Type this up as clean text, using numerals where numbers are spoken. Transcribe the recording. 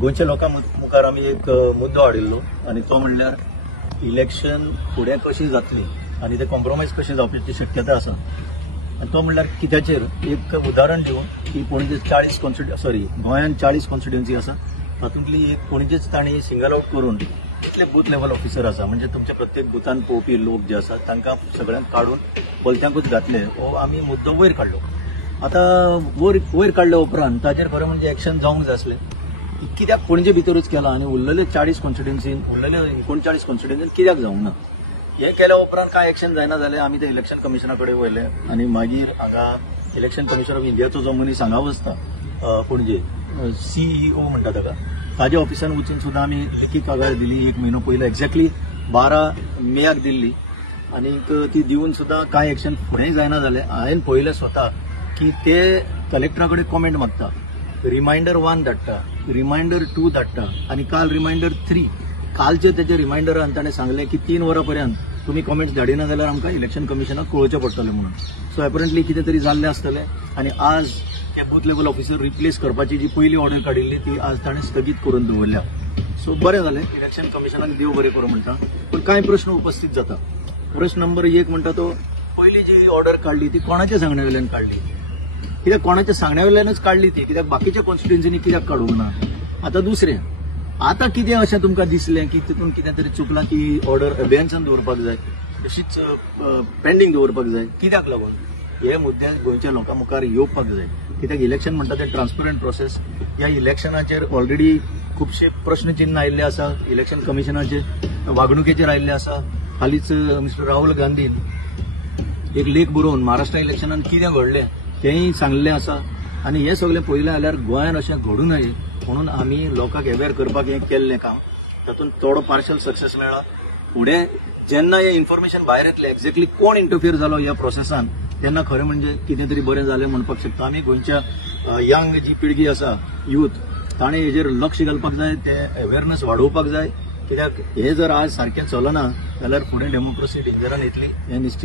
गोंयच्या लोकां मुखार आमी एक मुद्दो हाडिल्लो आनी तो म्हणल्यार इलेक्शन फुडें कशी जातली आनी ते कॉम्प्रोमायज कशें जावपाची शक्यता आसा आनी तो म्हणल्यार कित्याचेर एक उदाहरण दिवन की पणजे 40 गोंयान 40 कॉन्स्टिट्युएन्सी आसा तातूंतली एक पणजेच तांणी सिंगल आउट करून इतले बूथ लेवल ऑफिसर आसा म्हणजे तुमच्या प्रत्येक बुथान पळोवपी लोक जे आसा तांकां सगळ्यांक काडून बोलत्यांकूच घातले हो आमी मुद्दो वयर काडलो। आतां वयर काडल्या उपरांत ताजेर खरें म्हणजे एक्शन जावंक जाय आसलें कित्याक पणजे भितरूच केला आनी उरलेले 40 कॉन्स्टिट्युएन्सीन उरलेले 39 कॉन्स्टिट्युएन्सीन कित्याक जावंक ना हे केल्या उपरांत काय एक्शन जायना जाल्यार आमी ते इलेक्शन कमिशना कडेन वयले आनी मागीर हांगा इलेक्शन कमिशनर ऑफ इंडियाचो जो मनीस हांगा बसता पणजे CEO म्हणटा ताका ताज्या ऑफिसान वचून सुद्दां आमी लेखी कागाळ दिली 1 म्हयनो पयलीं एक्झॅक्टली 12 मेक दिल्ली आनीक ती दिवन सुद्दां कांय एक्शन फुडेंय जायना जालें। हांवें पळयलें स्वता की ते कलेक्टरा कडेन कॉमेंट मागता रिमाइंडर 1 धाडटा रिमाइंडर 2 धाडटा आनी काल रिमाइंडर 3 कालचे त्याचे रिमाइंडरान ताणें सांगलें की 3 वरां पर्यंत तुमी कॉमेंट्स धाडिना जाल्यार आमकां इलेक्शन कमिशनाक कळोवचें पडटलें म्हणून। सो एपरंटली कितें तरी जाल्लें आसतलें आनी आज ते बूथ लेवल ऑफिसर रिप्लेस करपाची जी पयली ऑर्डर काडिल्ली ती आज ताणें स्थगीत करून दवरल्या। सो बरें जालें इलेक्शन कमिशनाक देव बरें करूं म्हणटा पूण कांय प्रश्न उपस्थित जाता। प्रश्न नंबर 1 म्हणटा तो पयली जी ऑर्डर काडली ती कोणाच्या सांगण्या वयल्यान काडली कित्याक कोणाच्या सांगण्या वयल्यानच काडली ती कित्याक बाकीच्या कॉन्स्टिट्युएन्सीनी कित्याक काडूंक ना। आतां दुसरें आतां कितें अशें तुमकां दिसलें की तितून कितें तरी चुकलां की ऑर्डर अबेन्सान दवरपाक जाय तशीच पेंडींग दवरपाक जाय कित्याक लागून हे मुद्दे गोंयच्या लोकां मुखार येवपाक जाय कित्याक इलेक्शन म्हणटा तें ट्रान्सपरंट प्रोसेस ह्या इलेक्शनाचेर ऑलरेडी खुबशे प्रश्नचिन्ह आयिल्ले आसा इलेक्शन कमिशनाचे वागणुकेचेर आयिल्ले आसा। हालींच मिस्टर राहुल गांधीन एक लेख बरोवन महाराष्ट्र इलेक्शनान कितें घडलें तेंय सांगलें आसा आनी हें सगळें पळयलें जाल्यार गोंयान अशें घडूं नये म्हणून आमी लोकांक अवेअर करपाक हें केल्लें काम तातूंत थोडो पार्शल सक्सेस मेळ्ळा। फुडें जेन्ना हें इन्फॉर्मेशन भायर येतलें एक्झॅक्टली कोण इंटरफियर जालो ह्या प्रोसेसान तेन्ना खरें म्हणजे कितें तरी बरें जालें म्हणपाक शकता। आमी गोंयच्या यंग जी पिळगी आसा यूथ ताणें हेजेर लक्ष घालपाक जाय ते अवेअरनेस वाडोवपाक जाय कित्याक हे जर आज सारकें चलना जाल्यार फुडें डेमोक्रेसी डेंजरान येतली हें निश्चित।